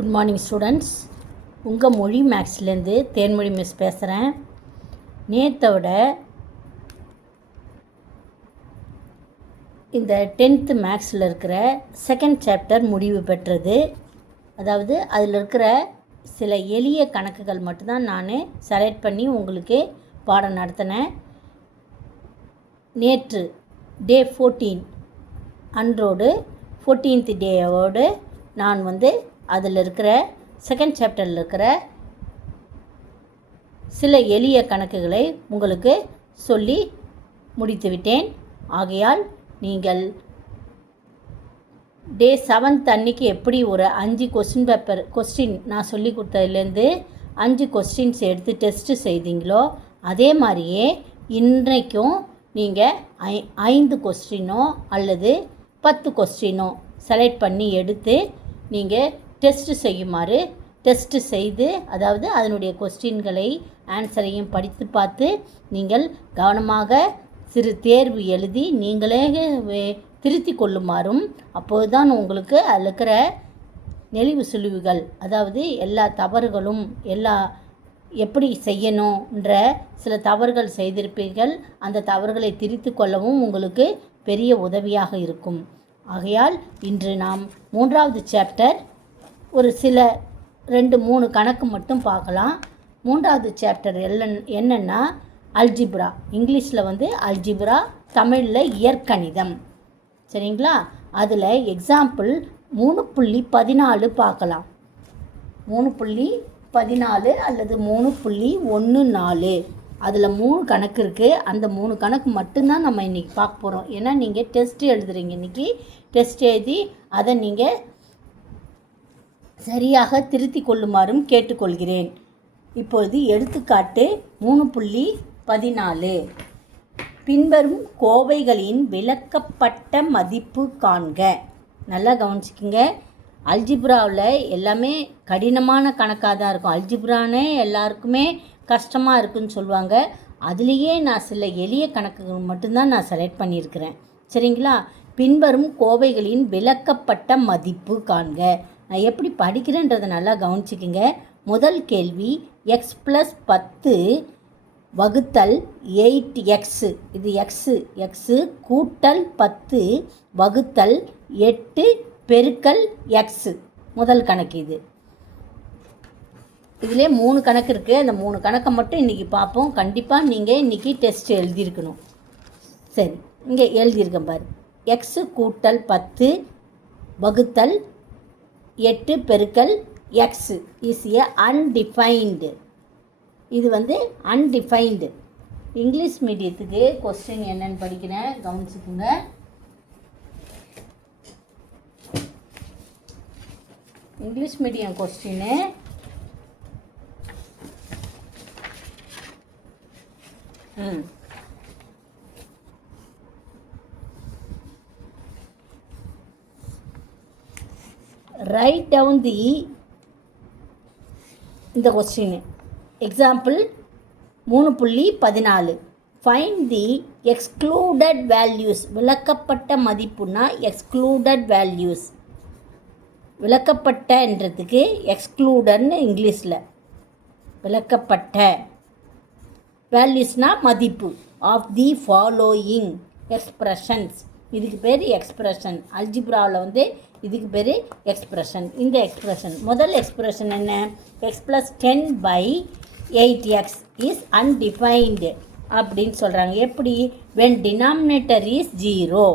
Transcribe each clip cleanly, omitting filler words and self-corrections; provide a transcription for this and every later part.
Good morning students. உங்கள் மொழி மேக்ஸ்லேருந்து Thenmozhi miss பேசுகிறேன். நேற்றோட இந்த 10th மேக்ஸில் இருக்கிற செகண்ட் சாப்டர் முடிவு பெற்றது. அதாவது அதில் இருக்கிற சில எளிய கணக்குகள் மட்டும்தான் நான் செலக்ட் பண்ணி உங்களுக்கு பாடம் நடத்தினேன். நேற்று டே 14 அன்றோடு 14th டேவோடு நான் அதில் இருக்கிற செகண்ட் சாப்டரில் இருக்கிற சில எளிய கணக்குகளை உங்களுக்கு சொல்லி முடித்துவிட்டேன். ஆகையால் நீங்கள் டே 7th அன்றைக்கி எப்படி ஒரு 5 கொஸ்டின் நான் சொல்லி கொடுத்ததுலேருந்து 5 கொஸ்டின்ஸ் எடுத்து டெஸ்ட்டு செய்தீங்களோ அதே மாதிரியே இன்றைக்கும் நீங்கள் 5 கொஸ்டினோ அல்லது 10 கொஸ்டினோ செலக்ட் பண்ணி எடுத்து நீங்கள் டெஸ்ட்டு செய்யுமாறு டெஸ்ட்டு செய்து, அதாவது அதனுடைய கொஸ்டின்களை ஆன்சரையும் படித்து பார்த்து நீங்கள் கவனமாக சிறு தேர்வு எழுதி நீங்களே திருத்தி கொள்ளுமாறும், அப்போது தான் உங்களுக்கு அதில் இருக்கிற நெளிவு சுழிவுகள், அதாவது எல்லா தவறுகளும் எப்படி செய்யணுன்ற சில தவறுகள் செய்திருப்பீர்கள், அந்த தவறுகளை திரித்து கொள்ளவும் உங்களுக்கு பெரிய உதவியாக இருக்கும். ஆகையால் இன்று நாம் 3வது சாப்டர் ஒரு சில 2-3 கணக்கு மட்டும் பார்க்கலாம். 3வது சாப்டர் என்னென்னா அல்ஜிப்ரா. இங்கிலீஷில் அல்ஜிப்ரா, தமிழில் இயற்கணிதம். சரிங்களா? அதில் எக்ஸாம்பிள் 3.14 பார்க்கலாம். 3.14 அல்லது 3.14 அதில் 3 கணக்கு இருக்குது. அந்த 3 கணக்கு மட்டும்தான் நம்ம இன்றைக்கி பார்க்க போகிறோம். ஏன்னா நீங்கள் டெஸ்ட் எழுதுறீங்க. இன்றைக்கி டெஸ்ட் எழுதி அதை நீங்கள் சரியாக திருத்தி கொள்ளுமாறும் கேட்டுக்கொள்கிறேன். இப்பொழுது எடுத்துக்காட்டு 3.14. பின்வரும் கோவைகளின் விளக்கப்பட்ட மதிப்பு காண்க. நல்லா கவனிச்சுக்குங்க. அல்ஜிப்ராவில் எல்லாமே கடினமான கணக்காக தான் இருக்கும். அல்ஜிப்ரானே எல்லாருக்குமே கஷ்டமாக இருக்குதுன்னு சொல்லுவாங்க. அதுலேயே நான் சில எளிய கணக்குகள் மட்டும்தான் நான் செலக்ட் பண்ணியிருக்கிறேன். சரிங்களா? பின்வரும் கோவைகளின் விளக்கப்பட்ட மதிப்பு காண்க. நான் எப்படி படிக்கிறேன்றதை நல்லா கவனிச்சிக்கிங்க. முதல் கேள்வி x+10 வகுத்தல் 8x. இது எக்ஸு கூட்டல் 10 வகுத்தல் 8 பெருக்கல் எக்ஸு. முதல் கணக்கு இது. இதிலே 3 கணக்கு இருக்குது. அந்த 3 கணக்கை மட்டும் இன்றைக்கி பார்ப்போம். கண்டிப்பாக நீங்கள் இன்றைக்கி டெஸ்ட் எழுதியிருக்கணும். சரி, இங்கே எழுதியிருக்கேன் பாரு. எக்ஸு கூட்டல் 10 வகுத்தல் 8 பெருக்கல் எக்ஸு இஸ் ஏ அன்டிஃபைன்டு. இது அன்டிஃபைன்டு. இங்கிலீஷ் மீடியத்துக்கு கொஸ்டின் என்னென்னு படிக்கிறேன், கவனிச்சுக்கோங்க. இங்கிலீஷ் மீடியம் கொஸ்டின்னு write down இந்த question. Example 3.14. find the excluded values. விளக்கப்பட்ட மதிப்புனா excluded values. விளக்கப்பட்டன்றதுக்கு எக்ஸ்க்ளூடட்னு இங்கிலீஷில். விளக்கப்பட்ட வேல்யூஸ்னால் மதிப்பு. Of the following expressions. இதுக்கு பேர் எக்ஸ்ப்ரெஷன். அல்ஜிப்ராவில் இதுக்கு பேர் எக்ஸ்ப்ரெஷன். இந்த எக்ஸ்ப்ரெஷன் முதல் எக்ஸ்ப்ரெஷன் என்ன? x+10/8x இஸ் அன்டிஃபைன்டு அப்படின்னு சொல்கிறாங்க. எப்படி? when denominator is 0.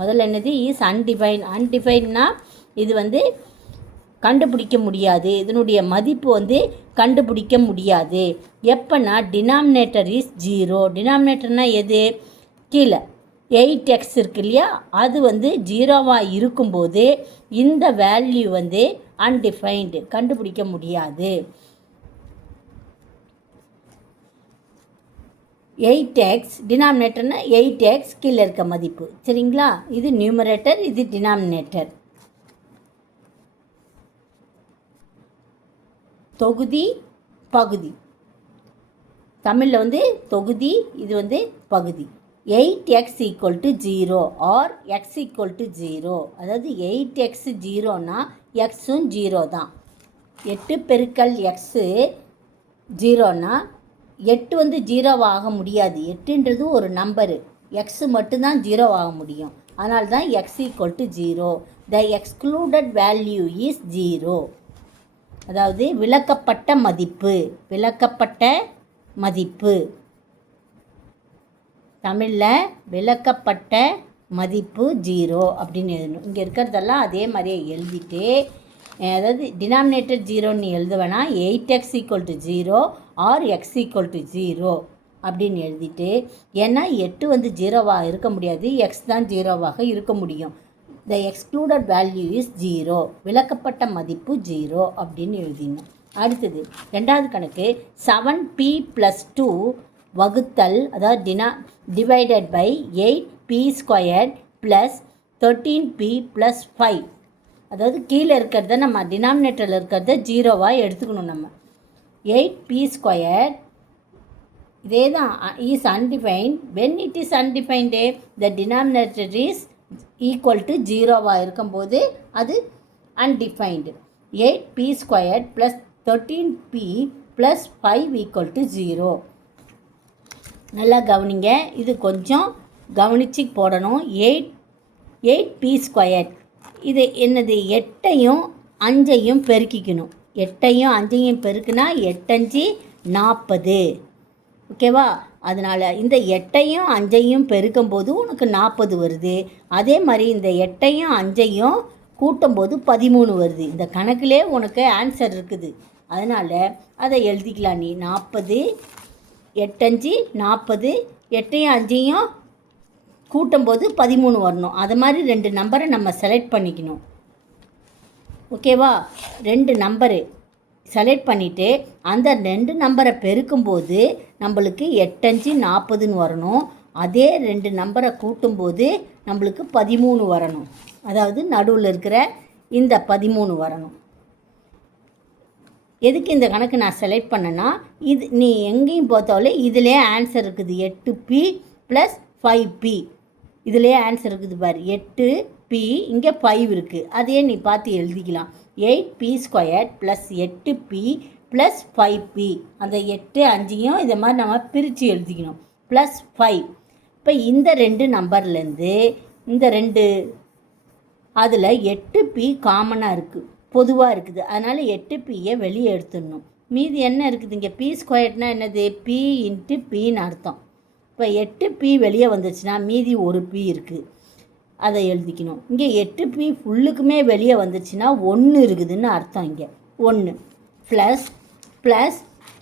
முதல்ல என்னது? Is undefine. அன்டிஃபைன்னா இது கண்டுபிடிக்க முடியாது. இதனுடைய மதிப்பு கண்டுபிடிக்க முடியாது. எப்போனா டினாமினேட்டர் இஸ் 0. டினாமினேட்டர்னால் எது? கீழே 8x இருக்கு இல்லையா, அது 0வாக இருக்கும்போது இந்த வேல்யூ அன்டிஃபைன்டு, கண்டுபிடிக்க முடியாது. 8x டினாமினேட்டர்னா 8x கீழே இருக்க மதிப்பு. சரிங்களா? இது நியூமரேட்டர், இது டினாமினேட்டர். தொகுதி பகுதி. தமிழில் தொகுதி, இது பகுதி. 8x = 0 R x = 0. அதாவது 8x 0னா எக்ஸும் 0 தான். 8 பெருக்கல் எக்ஸு 0னா 8 வந்து 0 ஆக முடியாது. 8ன்றது ஒரு நம்பரு, எக்ஸு மட்டும்தான் 0 ஆக முடியும். அதனால தான் X equal to 0. The excluded value is 0. அதாவது விலக்கப்பட்ட மதிப்பு தமிழில் விலக்கப்பட்ட மதிப்பு 0 அப்படின்னு எழுதணும். இங்கே இருக்கிறதெல்லாம் அதே மாதிரியே எழுதிட்டு, அதாவது டினாமினேட்டர் 0ன்னு எழுத வேணாம், 8x equal to 0 or x equal to 0 அப்படின்னு எழுதிட்டு, ஏன்னா 8 வந்து 0வாக இருக்க முடியாது, எக்ஸ் தான் 0வாக இருக்க முடியும். த எக்ஸ்க்ளூடட் வேல்யூ இஸ் 0, விலக்கப்பட்ட மதிப்பு 0 அப்படின்னு எழுதினோம். அடுத்தது ரெண்டாவது கணக்கு 7p + 2 வகுத்தல், அதாவது டிவைடட் பை 8p² + 13p + 5. அதாவது கீழே இருக்கிறத நம்ம டினாமினேட்டரில் இருக்கிறத 0வாக எடுத்துக்கணும். நம்ம 8p² இதே தான் is undefined. When it is undefined the denominator is equal to 0வாக இருக்கும்போது அது அன்டிஃபைன்டு. 8p² + 13p + 5 = 0. நல்லா கவனிங்க, இது கொஞ்சம் கவனித்து போடணும். 8p² இது என்னது, 8ஐயும் 5ஐயும் பெருக்கிக்கணும். 8ஐயும் 5ஐயும் பெருக்குனா 8×5 40. ஓகேவா? அதனால் இந்த 8ஐயும் 5ஐயும் பெருக்கும்போது உனக்கு 40 வருது. அதே மாதிரி இந்த 8ஐயும் 5ஐயும் கூட்டும்போது 13 வருது. இந்த கணக்கிலே உனக்கு ஆன்சர் இருக்குது. அதனால் அதை எழுதிக்கலாம். நீ 40, 8×5 40, 8ஐயும் 5ஐயும் கூட்டும்போது 13 வரணும். அது மாதிரி 2 நம்பரை நம்ம செலக்ட் பண்ணிக்கணும். ஓகேவா? 2 நம்பரு செலக்ட் பண்ணிவிட்டு அந்த 2 நம்பரை பெருக்கும்போது நம்மளுக்கு 8×5 40ன்னு வரணும். அதே 2 நம்பரை கூட்டும்போது நம்மளுக்கு 13 வரணும். அதாவது நடுவில் இருக்கிற இந்த 13 வரணும். எதுக்கு இந்த கணக்கு நான் செலக்ட் பண்ணேன்னா, இது நீ எங்கேயும் பார்த்தாலே இதிலே ஆன்சர் இருக்குது. 8p + 5p இதிலே ஆன்சர் இருக்குது பாரு. 8p இங்கே 5 இருக்குது. அதையே நீ பார்த்து எழுதிக்கலாம். 8p² + 8p + 5p. அந்த 8 5ஐயும் இதை மாதிரி நம்ம பிரித்து எழுதிக்கணும். +5. இப்போ இந்த 2 நம்பர்லேருந்து இந்த 2 அதில் 8p காமனாக இருக்குது, பொதுவாக இருக்குது. அதனால் 8pயை வெளியே எடுத்துடணும். மீதி என்ன இருக்குது இங்கே? p² என்னது? p × pன்னு அர்த்தம். இப்போ 8p வெளியே வந்துச்சுன்னா மீதி ஒரு p இருக்குது, அதை எழுதிக்கணும். இங்கே 8p ஃபுல்லுக்குமே வெளியே வந்துச்சுன்னா 1 இருக்குதுன்னு அர்த்தம். இங்கே 1 ப்ளஸ்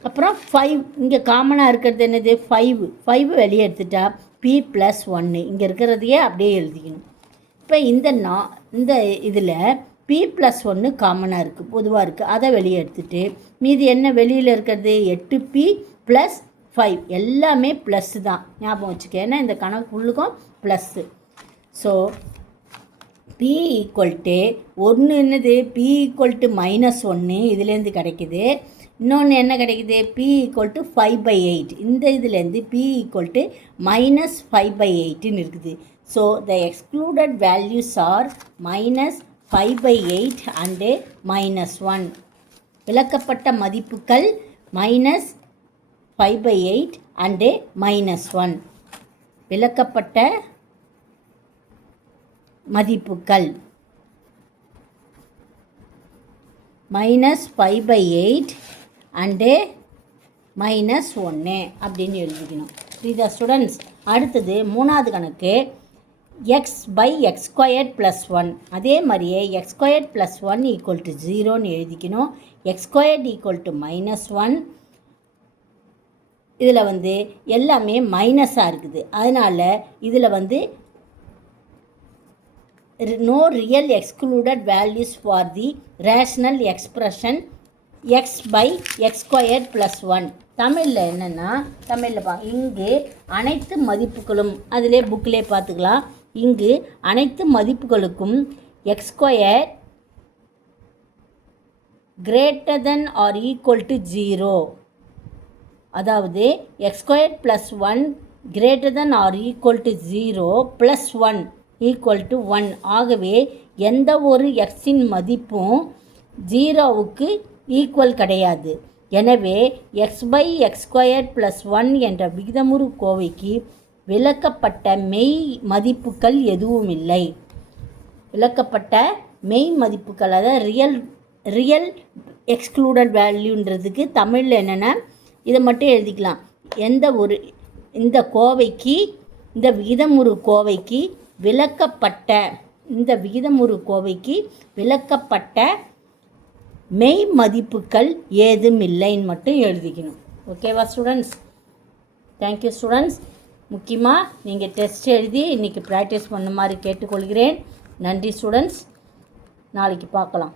அப்புறம் 5 இங்கே காமனாக இருக்கிறது என்னது? 5 வெளியே எடுத்துட்டா p + 1 இங்கே இருக்கிறதையே அப்படியே எழுதிக்கணும். இப்போ இந்த இதில் p + 1 காமனாக இருக்குது, பொதுவாக இருக்குது. அதை வெளியே எடுத்துகிட்டு மீதி என்ன வெளியில் இருக்கிறது? 8p + 5 எல்லாமே ப்ளஸ்ஸு தான், ஞாபகம் வச்சுக்க. ஏன்னா இந்த கணக்கு ஃபுல்லுக்கும் ப்ளஸ்ஸு. ஸோ p = 1 என்னது? p = -1 இதுலேருந்து கிடைக்குது. இன்னொன்று என்ன கிடைக்குது? p = 5/8. இந்த இதுலேருந்து p = -5/8ன்னு இருக்குது. So the excluded values are -5/8 and -1. விலக்கப்பட்ட மதிப்புகள் -5/8 and -1. விலக்கப்பட்ட மதிப்புகள் -5/8 and -1 அப்படின்னு எழுதிக்கணும். புரியுதா ஸ்டூடெண்ட்ஸ்? அடுத்தது மூணாவது கணக்கு x/x² + 1. அதே மாதிரியே x² + 1 = 0ன்னு எழுதிக்கணும். x² = -1. இதில் வந்து எல்லாமே மைனஸாக இருக்குது. அதனால் இதில் வந்து no real excluded values for the rational expression x/x² + 1. தமிழில் என்னென்னா, இங்கு அனைத்து மதிப்புகளும், அதிலே புக்கிலே பார்த்துக்கலாம். இங்கு அனைத்து மதிப்புகளுக்கும் x² ≥ 0. அதாவது x² + 1 ≥ 0 + 1 = 1. ஆகவே எந்த ஒரு எக்ஸின் மதிப்பும் 0வுக்கு ஈக்குவல் கிடையாது. எனவே x/x² + 1 என்ற விகிதமுறு கோவைக்கு விலக்கப்பட்ட மெய் மதிப்புகள் எதுவும் இல்லை. விலக்கப்பட்ட மெய் மதிப்புகள், அதாவது ரியல் எக்ஸ்க்ளூடட் வேல்யூன்றதுக்கு தமிழில் என்னென்னா இதை மட்டும் எழுதிக்கலாம். இந்த கோவைக்கு, இந்த விகிதமுறு கோவைக்கு விலக்கப்பட்ட மெய் மதிப்புகள் ஏதும் இல்லைன்னு மட்டும் எழுதிக்கணும். ஓகேவா ஸ்டூடெண்ட்ஸ்? Thank you students. முக்கியமாக நீங்கள் டெஸ்ட் எழுதி இன்றைக்கி ப்ராக்டிஸ் பண்ண மாதிரி கேட்டுக்கொள்கிறேன். நன்றி ஸ்டூடெண்ட்ஸ். நாளைக்கு பார்க்கலாம்.